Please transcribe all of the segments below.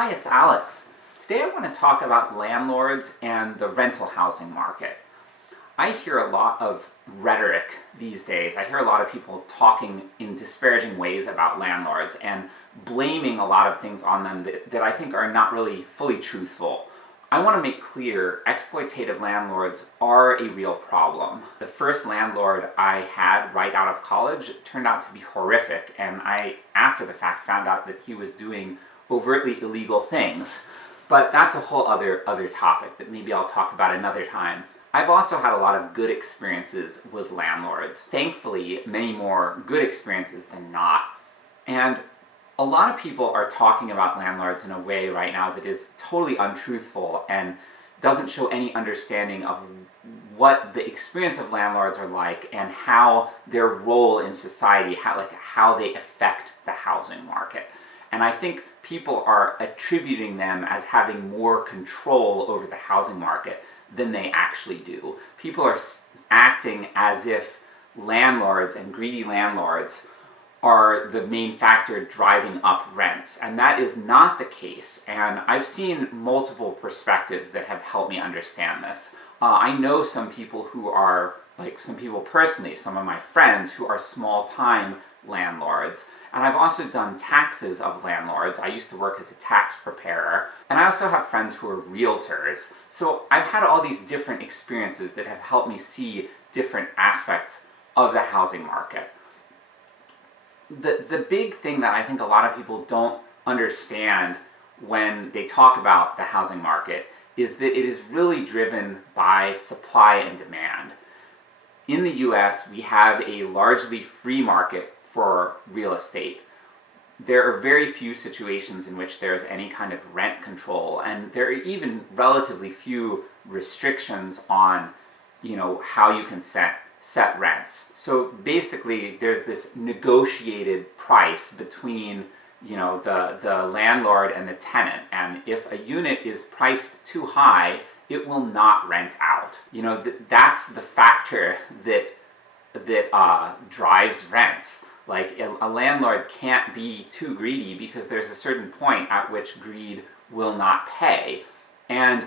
Hi, it's Alex. Today I want to talk about landlords and the rental housing market. I hear a lot of rhetoric these days. I hear a lot of people talking in disparaging ways about landlords and blaming a lot of things on them that I think are not really fully truthful. I want to make clear, exploitative landlords are a real problem. The first landlord I had right out of college turned out to be horrific, and I, after the fact, found out that he was doing overtly illegal things. But that's a whole other topic that maybe I'll talk about another time. I've also had a lot of good experiences with landlords. Thankfully, many more good experiences than not. And a lot of people are talking about landlords in a way right now that is totally untruthful and doesn't show any understanding of what the experience of landlords are like and how their role in society, how they affect the housing market. And I think people are attributing them as having more control over the housing market than they actually do. People are acting as if landlords and greedy landlords are the main factor driving up rents, and that is not the case. And I've seen multiple perspectives that have helped me understand this. I know some people who are, some people personally, some of my friends who are small-time landlords, and I've also done taxes of landlords. I used to work as a tax preparer, and I also have friends who are realtors. So I've had all these different experiences that have helped me see different aspects of the housing market. The big thing that I think a lot of people don't understand when they talk about the housing market is that it is really driven by supply and demand. In the US, we have a largely free market for real estate. There are very few situations in which there is any kind of rent control, and there are even relatively few restrictions on, how you can set rents. So basically, there's this negotiated price between, the landlord and the tenant, and if a unit is priced too high, it will not rent out. That's the factor that drives rents. Like, a landlord can't be too greedy because there's a certain point at which greed will not pay. And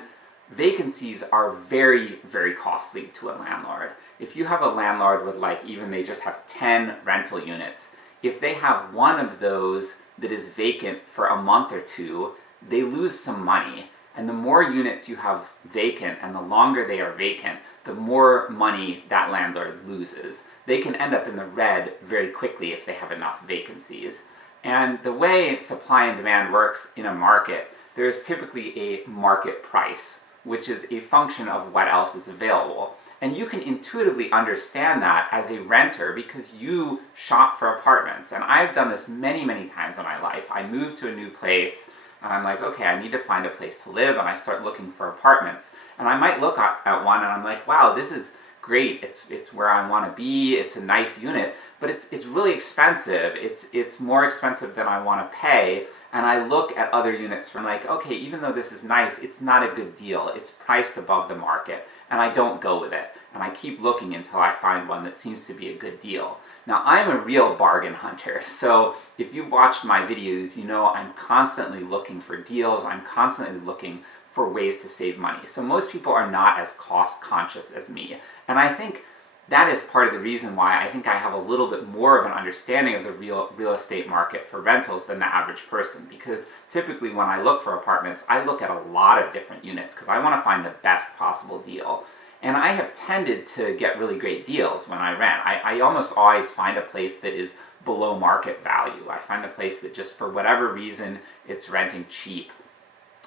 vacancies are very, very costly to a landlord. If you have a landlord with even they just have 10 rental units, if they have one of those that is vacant for a month or two, they lose some money. And the more units you have vacant and the longer they are vacant, the more money that landlord loses. They can end up in the red very quickly if they have enough vacancies. And the way supply and demand works in a market, there is typically a market price, which is a function of what else is available. And you can intuitively understand that as a renter because you shop for apartments. And I've done this many, many times in my life. I moved to a new place, and I'm like, okay, I need to find a place to live, and I start looking for apartments. And I might look at one, and I'm like, wow, this is great, it's where I want to be, it's a nice unit, but it's really expensive. It's more expensive than I want to pay, and I look at other units and I'm like, okay, even though this is nice, it's not a good deal. It's priced above the market, and I don't go with it. And I keep looking until I find one that seems to be a good deal. Now, I'm a real bargain hunter, so if you've watched my videos, you know I'm constantly looking for deals, I'm constantly looking for ways to save money. So most people are not as cost conscious as me. And I think that is part of the reason why I think I have a little bit more of an understanding of the real estate market for rentals than the average person. Because typically when I look for apartments, I look at a lot of different units because I want to find the best possible deal. And I have tended to get really great deals when I rent. I almost always find a place that is below market value. I find a place that just for whatever reason, it's renting cheap.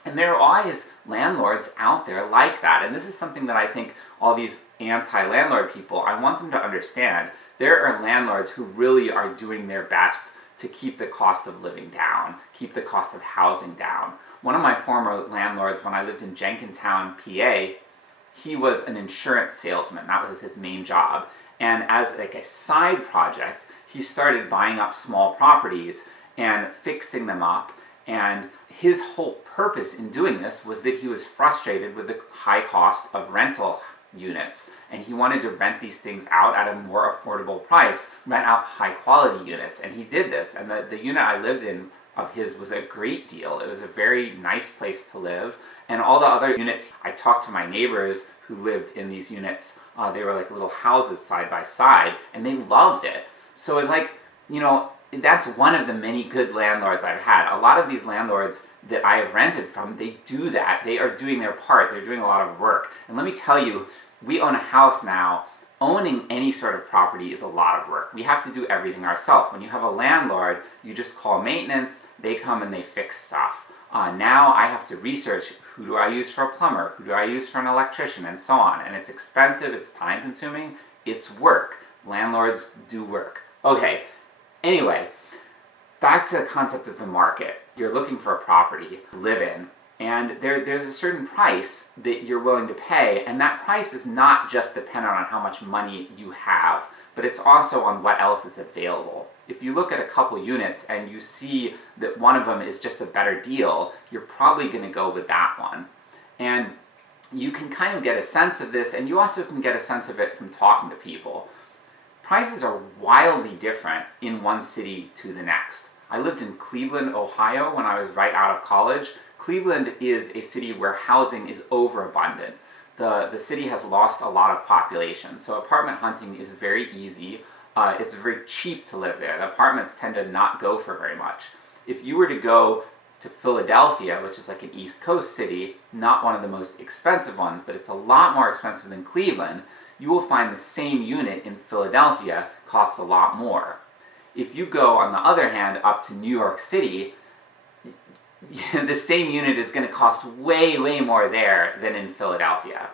And there are always landlords out there like that. And this is something that I think all these anti-landlord people, I want them to understand. There are landlords who really are doing their best to keep the cost of living down, keep the cost of housing down. One of my former landlords, when I lived in Jenkintown, PA, he was an insurance salesman. That was his main job. And as a side project, he started buying up small properties and fixing them up. And his whole purpose in doing this was that he was frustrated with the high cost of rental units, and he wanted to rent these things out at a more affordable price, rent out high quality units, and he did this. And the unit I lived in of his was a great deal. It was a very nice place to live. And all the other units, I talked to my neighbors who lived in these units. They were like little houses side by side, and they loved it. So it's like, that's one of the many good landlords I've had. A lot of these landlords that I have rented from, they do that. They are doing their part. They're doing a lot of work. And let me tell you, we own a house now. Owning any sort of property is a lot of work. We have to do everything ourselves. When you have a landlord, you just call maintenance, they come and they fix stuff. Now I have to research, who do I use for a plumber, who do I use for an electrician, and so on. And it's expensive, it's time consuming, it's work. Landlords do work. Okay, anyway, back to the concept of the market. You're looking for a property to live in, and there's a certain price that you're willing to pay, and that price is not just dependent on how much money you have, but it's also on what else is available. If you look at a couple units and you see that one of them is just a better deal, you're probably going to go with that one. And you can kind of get a sense of this, and you also can get a sense of it from talking to people. Prices are wildly different in one city to the next. I lived in Cleveland, Ohio when I was right out of college. Cleveland is a city where housing is overabundant. The city has lost a lot of population, so apartment hunting is very easy. It's very cheap to live there. The apartments tend to not go for very much. If you were to go to Philadelphia, which is like an East Coast city, not one of the most expensive ones, but it's a lot more expensive than Cleveland, you will find the same unit in Philadelphia costs a lot more. If you go, on the other hand, up to New York City, the same unit is going to cost way, way more there than in Philadelphia.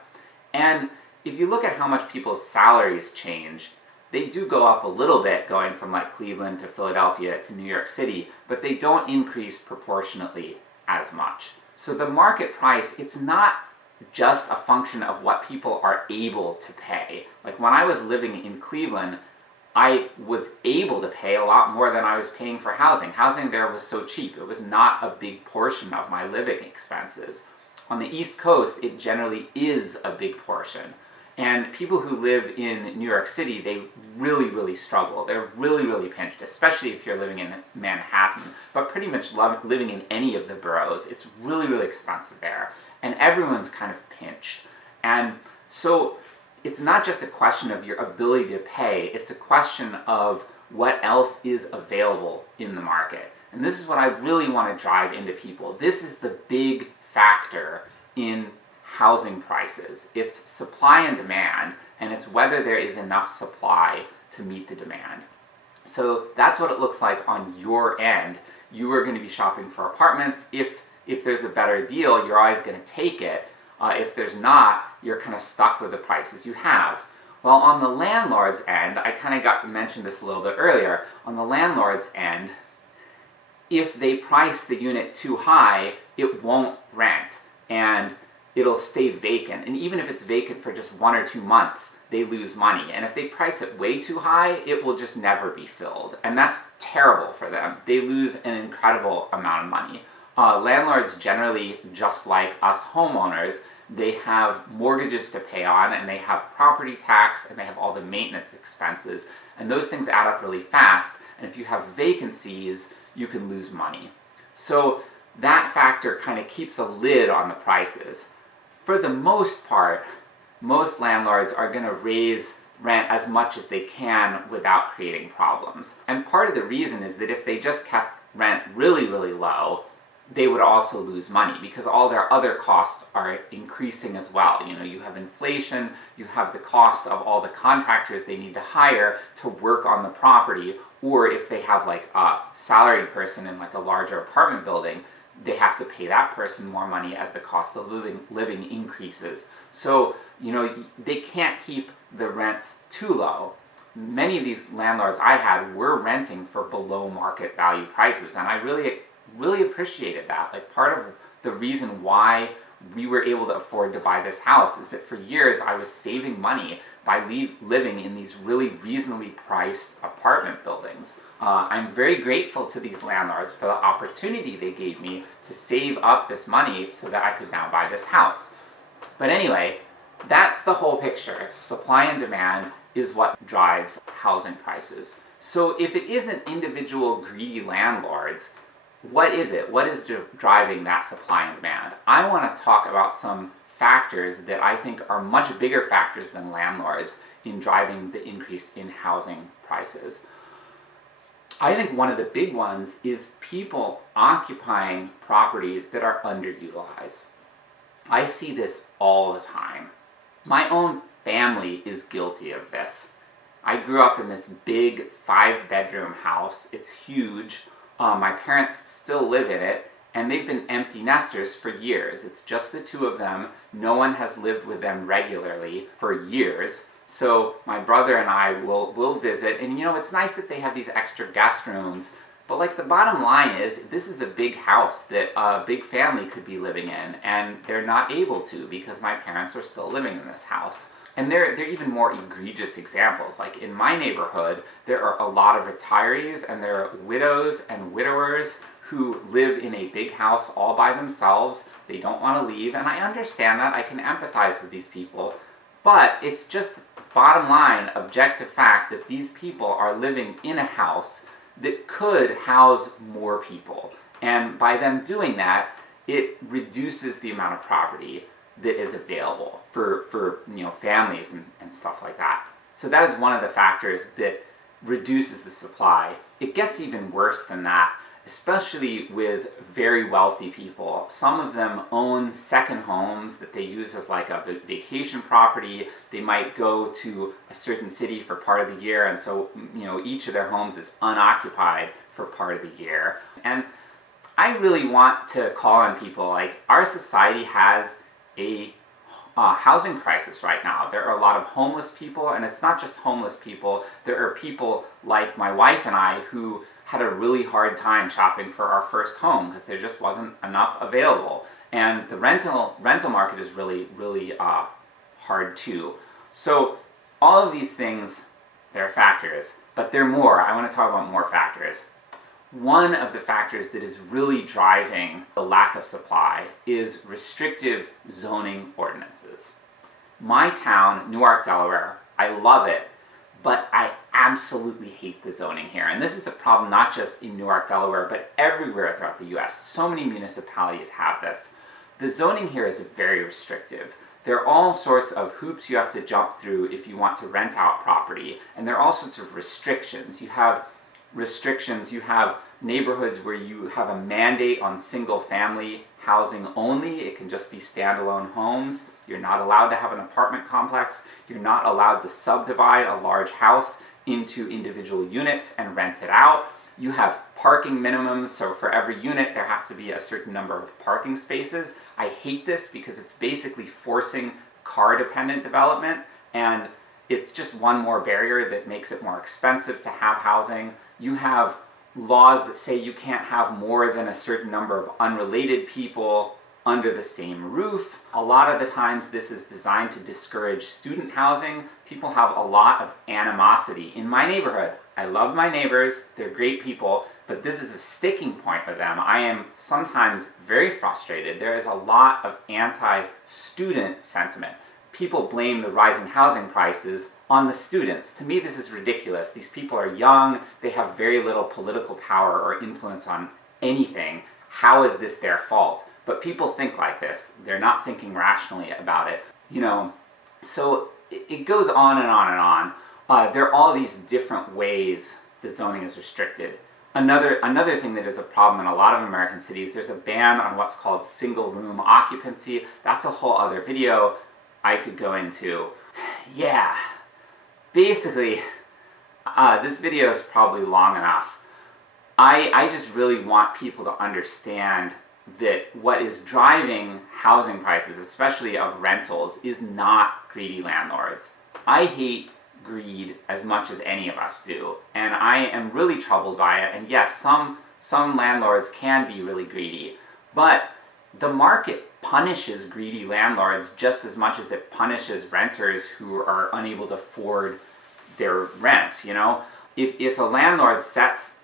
And if you look at how much people's salaries change, they do go up a little bit going from like Cleveland to Philadelphia to New York City, but they don't increase proportionately as much. So the market price, it's not just a function of what people are able to pay. Like when I was living in Cleveland, I was able to pay a lot more than I was paying for housing. Housing there was so cheap. It was not a big portion of my living expenses. On the East Coast, it generally is a big portion. And people who live in New York City, they really, really struggle. They're really, really pinched, especially if you're living in Manhattan. But pretty much living in any of the boroughs, it's really, really expensive there. And everyone's kind of pinched. And so it's not just a question of your ability to pay, it's a question of what else is available in the market. And this is what I really want to drive into people. This is the big factor in housing prices. It's supply and demand, and it's whether there is enough supply to meet the demand. So that's what it looks like on your end. You are going to be shopping for apartments. If there's a better deal, you're always going to take it. If there's not, you're kind of stuck with the prices you have. Well, on the landlord's end, I kind of mentioned this a little bit earlier. On the landlord's end, if they price the unit too high, it won't rent, and it'll stay vacant. And even if it's vacant for just 1 or 2 months, they lose money. And if they price it way too high, it will just never be filled. And that's terrible for them. They lose an incredible amount of money. Landlords generally, just like us homeowners, they have mortgages to pay on, and they have property tax, and they have all the maintenance expenses. And those things add up really fast. And if you have vacancies, you can lose money. So that factor kind of keeps a lid on the prices. For the most part, most landlords are going to raise rent as much as they can without creating problems. And part of the reason is that if they just kept rent really, really low, they would also lose money because all their other costs are increasing as well. You have inflation, you have the cost of all the contractors they need to hire to work on the property, or if they have like a salaried person in like a larger apartment building, they have to pay that person more money as the cost of living increases. So, they can't keep the rents too low. Many of these landlords I had were renting for below market value prices, and I really appreciated that. Like, part of the reason why we were able to afford to buy this house is that for years I was saving money by living in these really reasonably priced apartment buildings. I'm very grateful to these landlords for the opportunity they gave me to save up this money so that I could now buy this house. But anyway, that's the whole picture. Supply and demand is what drives housing prices. So if it isn't individual greedy landlords, what is it? What is driving that supply and demand? I want to talk about some factors that I think are much bigger factors than landlords in driving the increase in housing prices. I think one of the big ones is people occupying properties that are underutilized. I see this all the time. My own family is guilty of this. I grew up in this big 5-bedroom house. It's huge. My parents still live in it, and they've been empty nesters for years. It's just the two of them. No one has lived with them regularly for years. So my brother and I will visit, and it's nice that they have these extra guest rooms, but like the bottom line is, this is a big house that a big family could be living in, and they're not able to because my parents are still living in this house. And there are even more egregious examples. Like in my neighborhood, there are a lot of retirees, and there are widows and widowers who live in a big house all by themselves. They don't want to leave, and I understand that. I can empathize with these people. But it's just bottom line, objective fact that these people are living in a house that could house more people. And by them doing that, it reduces the amount of property that is available for families and stuff like that. So that is one of the factors that reduces the supply. It gets even worse than that, especially with very wealthy people. Some of them own second homes that they use as like a vacation property. They might go to a certain city for part of the year, and so each of their homes is unoccupied for part of the year. And I really want to call on people, like, our society has a housing crisis right now. There are a lot of homeless people, and it's not just homeless people. There are people like my wife and I who had a really hard time shopping for our first home because there just wasn't enough available. And the rental market is really, really hard too. So all of these things, they're factors, but there are more. I want to talk about more factors. One of the factors that is really driving the lack of supply is restrictive zoning ordinances. My town, Newark, Delaware, I love it, but I absolutely hate the zoning here. And this is a problem not just in Newark, Delaware, but everywhere throughout the US. So many municipalities have this. The zoning here is very restrictive. There are all sorts of hoops you have to jump through if you want to rent out property, and there are all sorts of restrictions. You have neighborhoods where you have a mandate on single-family housing only. It can just be standalone homes. You're not allowed to have an apartment complex. You're not allowed to subdivide a large house into individual units and rent it out. You have parking minimums, so for every unit there have to be a certain number of parking spaces. I hate this because it's basically forcing car-dependent development, and it's just one more barrier that makes it more expensive to have housing. You have laws that say you can't have more than a certain number of unrelated people under the same roof. A lot of the times this is designed to discourage student housing. People have a lot of animosity. In my neighborhood, I love my neighbors, they're great people, but this is a sticking point with them. I am sometimes very frustrated. There is a lot of anti-student sentiment. People blame the rising housing prices on the students. To me, this is ridiculous. These people are young, they have very little political power or influence on anything. How is this their fault? But people think like this. They're not thinking rationally about it. So it goes on and on and on. There are all these different ways the zoning is restricted. Another thing that is a problem in a lot of American cities, there's a ban on what's called single room occupancy. That's a whole other video I could go into. Yeah, basically, this video is probably long enough. I just really want people to understand that what is driving housing prices, especially of rentals, is not greedy landlords. I hate greed as much as any of us do, and I am really troubled by it. And yes, some landlords can be really greedy, but the market punishes greedy landlords just as much as it punishes renters who are unable to afford their rents. If a landlord sets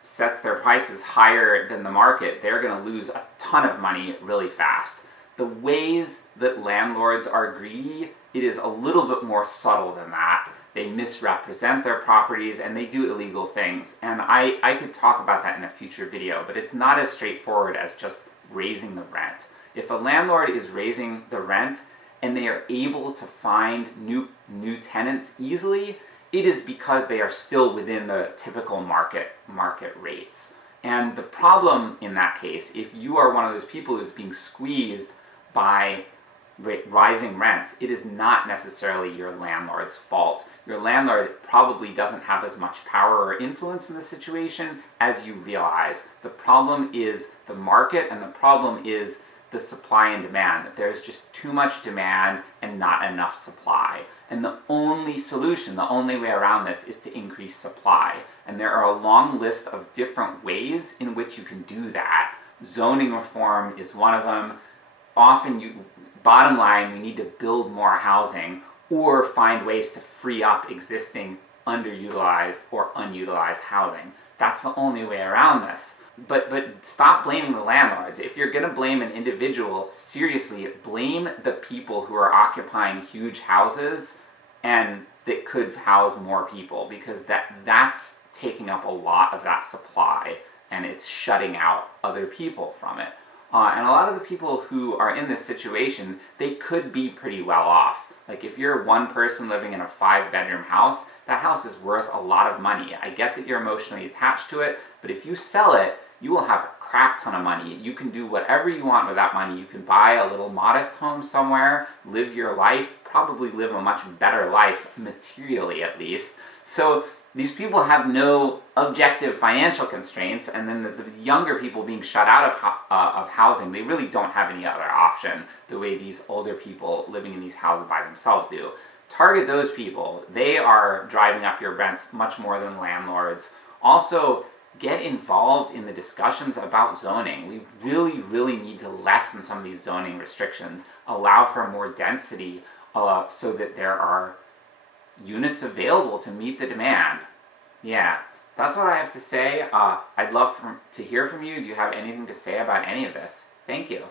their prices higher than the market, they're going to lose a ton of money really fast. The ways that landlords are greedy, it is a little bit more subtle than that. they misrepresent their properties, and they do illegal things. And I could talk about that in a future video, but it's not as straightforward as just raising the rent. If a landlord is raising the rent and they are able to find new tenants easily, it is because they are still within the typical market rates. And the problem in that case, if you are one of those people who's being squeezed by rising rents, it is not necessarily your landlord's fault. Your landlord probably doesn't have as much power or influence in the situation as you realize. The problem is the market, and the problem is the supply and demand. There's just too much demand and not enough supply. And the only solution, the only way around this, is to increase supply. And there are a long list of different ways in which you can do that. Zoning reform is one of them. Bottom line, we need to build more housing or find ways to free up existing underutilized or unutilized housing. That's the only way around this. But stop blaming the landlords. If you're going to blame an individual, seriously, blame the people who are occupying huge houses and that could house more people, because that's taking up a lot of that supply and it's shutting out other people from it. And a lot of the people who are in this situation, they could be pretty well off. Like if you're one person living in a 5-bedroom house, that house is worth a lot of money. I get that you're emotionally attached to it, but if you sell it, you will have a crap ton of money. You can do whatever you want with that money. You can buy a little modest home somewhere, live your life, probably live a much better life, materially at least. So these people have no objective financial constraints, and then the younger people being shut out of housing, they really don't have any other option the way these older people living in these houses by themselves do. Target those people. They are driving up your rents much more than landlords. Also, get involved in the discussions about zoning. We really, really need to lessen some of these zoning restrictions, allow for more density so that there are units available to meet the demand. Yeah, that's what I have to say. I'd love to hear from you. Do you have anything to say about any of this? Thank you.